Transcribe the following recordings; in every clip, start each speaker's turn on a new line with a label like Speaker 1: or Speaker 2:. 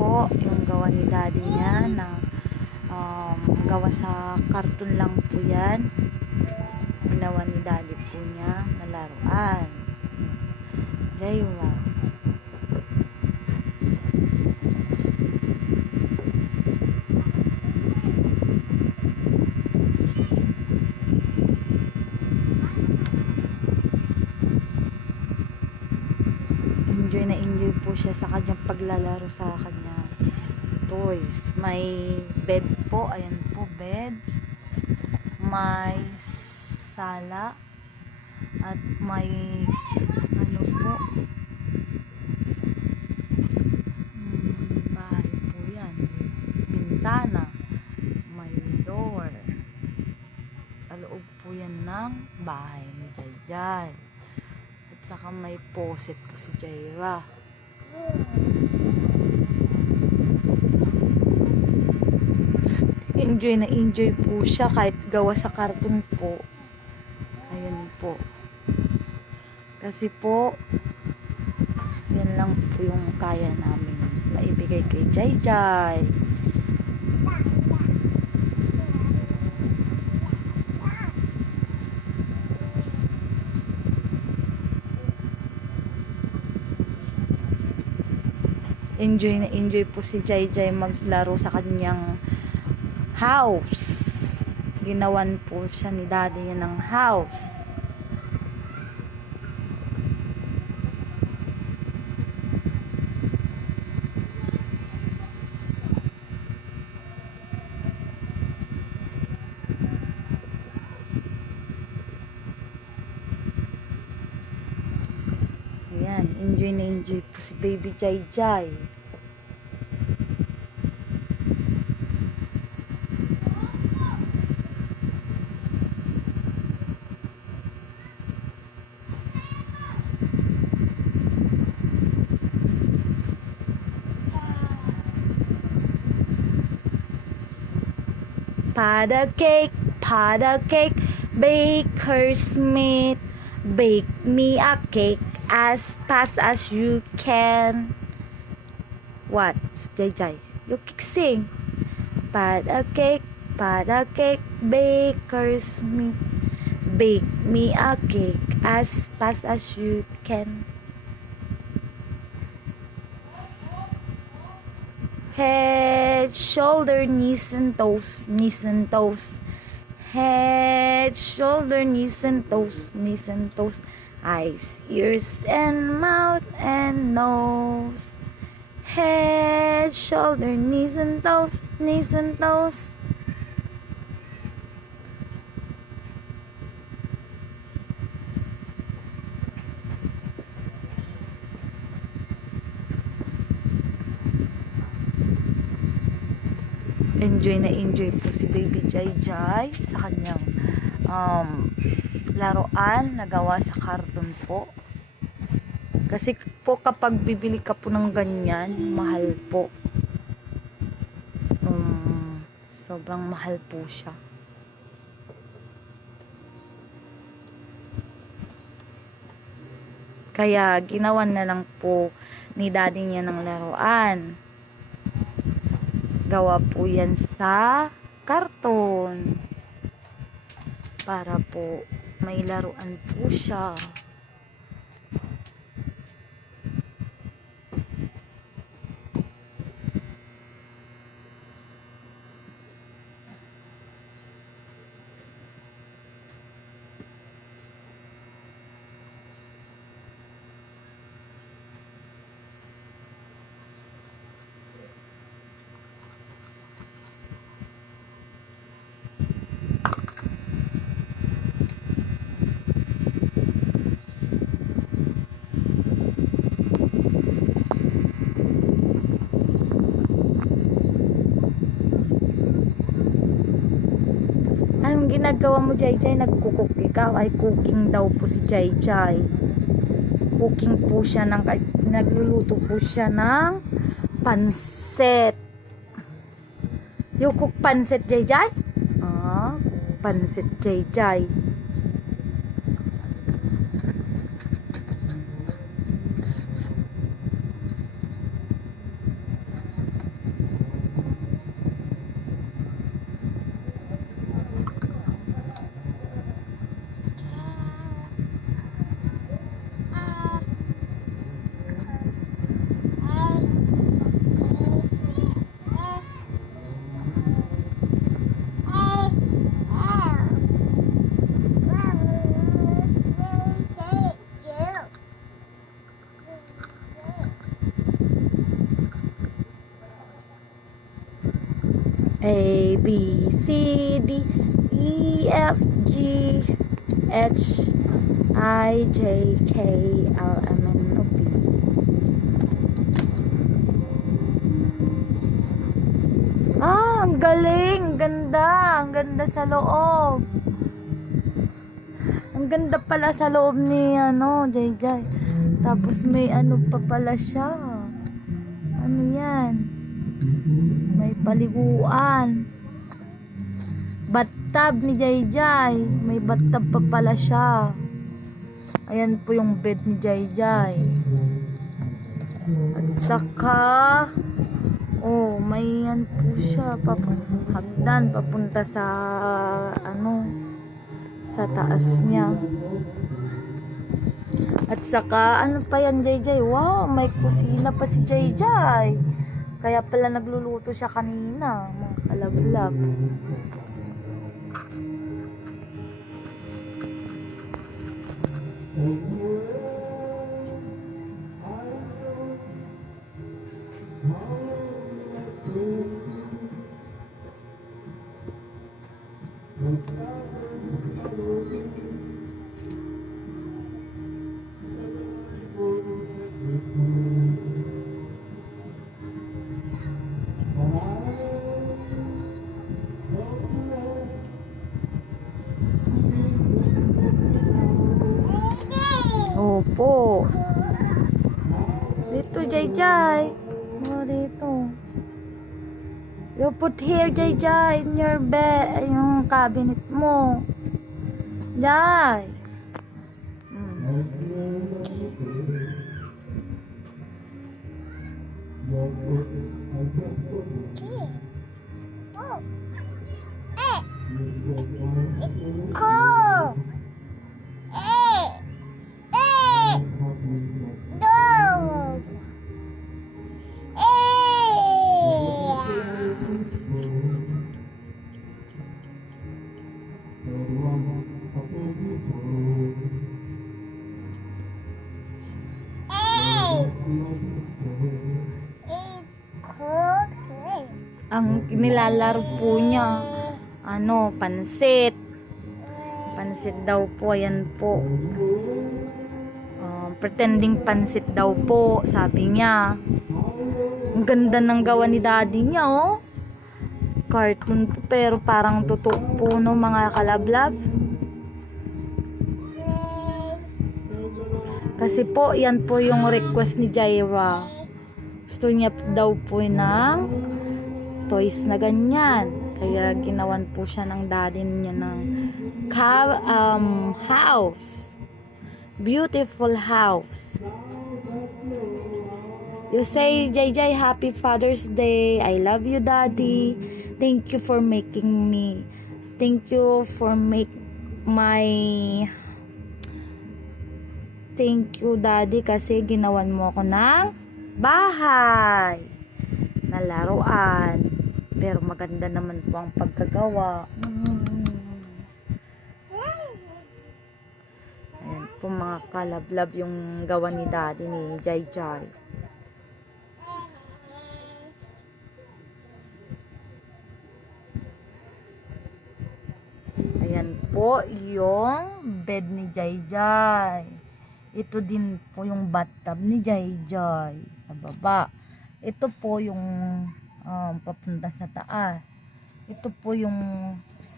Speaker 1: po yung gawa ni daddy niya na um, gawa sa karton lang po yan. Ginawa ni daddy po niya na laruan. Yes. Jaywa. enjoy na enjoy po siya sa kanyang paglalaro sa kanya toys. May bed po, ayan po bed. May sala at may ano po hmm, bahay po yan. Bintana. May door. Sa loob po yan ng bahay ni Jayjay. At saka may poset po si Jaira. Enjoy na enjoy po siya kahit gawa sa karton po. Ayan po. Kasi po, yan lang po yung kaya namin maibigay kay Jai Jai. Enjoy na enjoy po si Jai Jai maglaro sa kanyang house. Ginawan po siya ni daddy niya ng house. Ayan, enjoy na enjoy po si baby Jai Jai. Pada cake, pada cake, baker's meat. Bake me a cake as fast as you can. What? Jai, you kick sing. a cake, but a cake, baker's me Bake me a cake as fast as you can. Head, shoulder, knees and toes, knees and toes. Head, shoulder, knees and toes, knees and toes. Eyes, ears and mouth and nose. Head, shoulder, knees and toes, knees and toes. enjoy na enjoy po si Baby Jai Jai sa kanyang um, laruan na gawa sa karton po. Kasi po kapag bibili ka po ng ganyan, mahal po. Um, sobrang mahal po siya. Kaya ginawan na lang po ni daddy niya ng laruan gawa po yan sa karton para po may laruan po siya ginagawa mo, Jai Jai? Nagkukuk ikaw ay cooking daw po si Jai Jai. Cooking po siya ng nagluluto po siya ng pansit. You cook pansit, Jai Jai? Ah, pansit, Jai Jai. A, B, C, D, E, F, G, H, I, J, K, L, M, N, O, P. Ah, ang galing! Ganda! Ang ganda sa loob. Ang ganda pala sa loob ni, ano, Jay Jay. Tapos may ano pa pala siya. Ano yan? May paliguan. Bathtub ni Jay Jay. May bathtub pa pala siya. Ayan po yung bed ni Jay Jay. At saka, oh, may yan po siya. Hagdan papunta sa, ano, sa taas niya. At saka, ano pa yan, JJ? Wow, may kusina pa si JJ. Kaya pala nagluluto siya kanina, mga kalablab. Opo. Dito, JJ. Oh, dito. You put here, JJ, in your bed, yung cabinet mo. Jai. Mm.
Speaker 2: Cool.
Speaker 1: Nilalaro po niya, ano, pansit. Pansit daw po, yan po. Ah, pretending pansit daw po, sabi niya. Ang ganda ng gawa ni daddy niya, oh. Cartoon po, pero parang totoo po, no, mga kalablab. Kasi po, yan po yung request ni Jaira. Gusto niya daw po ng toys na ganyan. Kaya ginawan po siya ng daddy niya ng ca- um, house. Beautiful house. You say, JJ, Happy Father's Day. I love you, Daddy. Thank you for making me. Thank you for make my Thank you, Daddy, kasi ginawan mo ako ng bahay na laruan. Pero maganda naman po ang pagkagawa. Ayan po mga kalablab yung gawa ni Daddy ni Jai Jai. Ayan po yung bed ni Jai Jai. Ito din po yung bathtub ni Jai Jai sa baba. Ito po yung um, papunta sa taas. Ito po yung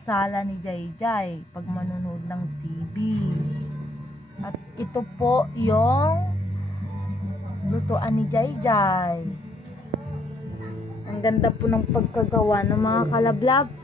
Speaker 1: sala ni Jai Jai pag manonood ng TV. At ito po yung lutuan ni Jai Jai. Ang ganda po ng pagkagawa ng mga kalablab.